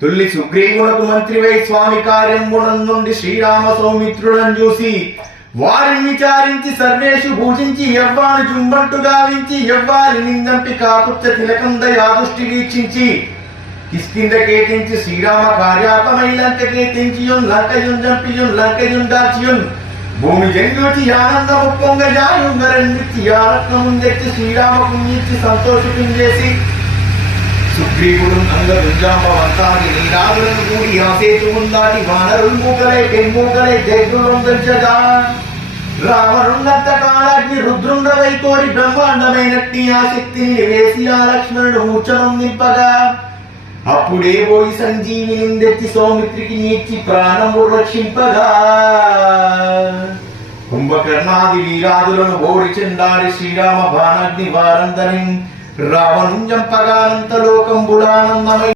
తుల్లి సుగ్రీవునకు మంత్రివై స్వామి కార్యమునందుండి శ్రీరామ సౌమిత్రులను చూసి వారిని విచారించి సర్వేషు పూజించి యవ్వాను జుంబంటు గావించి యవ్వాలి నిందంపి కాకుచ్చ తిలకంద యాదృష్టి వీక్షించి కిష్కిందకేతించి శ్రీరామ కార్యాత్మై లంకకేతించియున్ లంకయున్ జంపియున్ లంకయున్ దాచియున్ భూమి జంగుచి ఆనందము పొంగజాయుంగరన్నిచ్చి యారత్నముందెచ్చి శ్రీరామ పుణ్యిచ్చి సంతోషించేసి సుగ్రీవుడు అంగదుంజాంబవంతాన్ని నీరాదులను కూడి ఆసేతువును దాటి వానరులు మూకలై పెన్మూకలై జైద్రులందగా రావణున్నంత కాలాగ్ని రుద్రుండవై కోరి బ్రహ్మాండమైనట్టి ఆ శక్తిని వేసి ఆ లక్ష్మణుడు మూర్ఛనం నింపగా అప్పుడే పోయి సంజీవిని తెచ్చి సౌమిత్రికి నీచి ప్రాణము రక్షింపగా కుంభకర్ణాది వీరాదులను ఓడి చెందాడి శ్రీరామ బాణాగ్ని వారందరిని రావణుం చంపగానంత లోకంబుడానందమై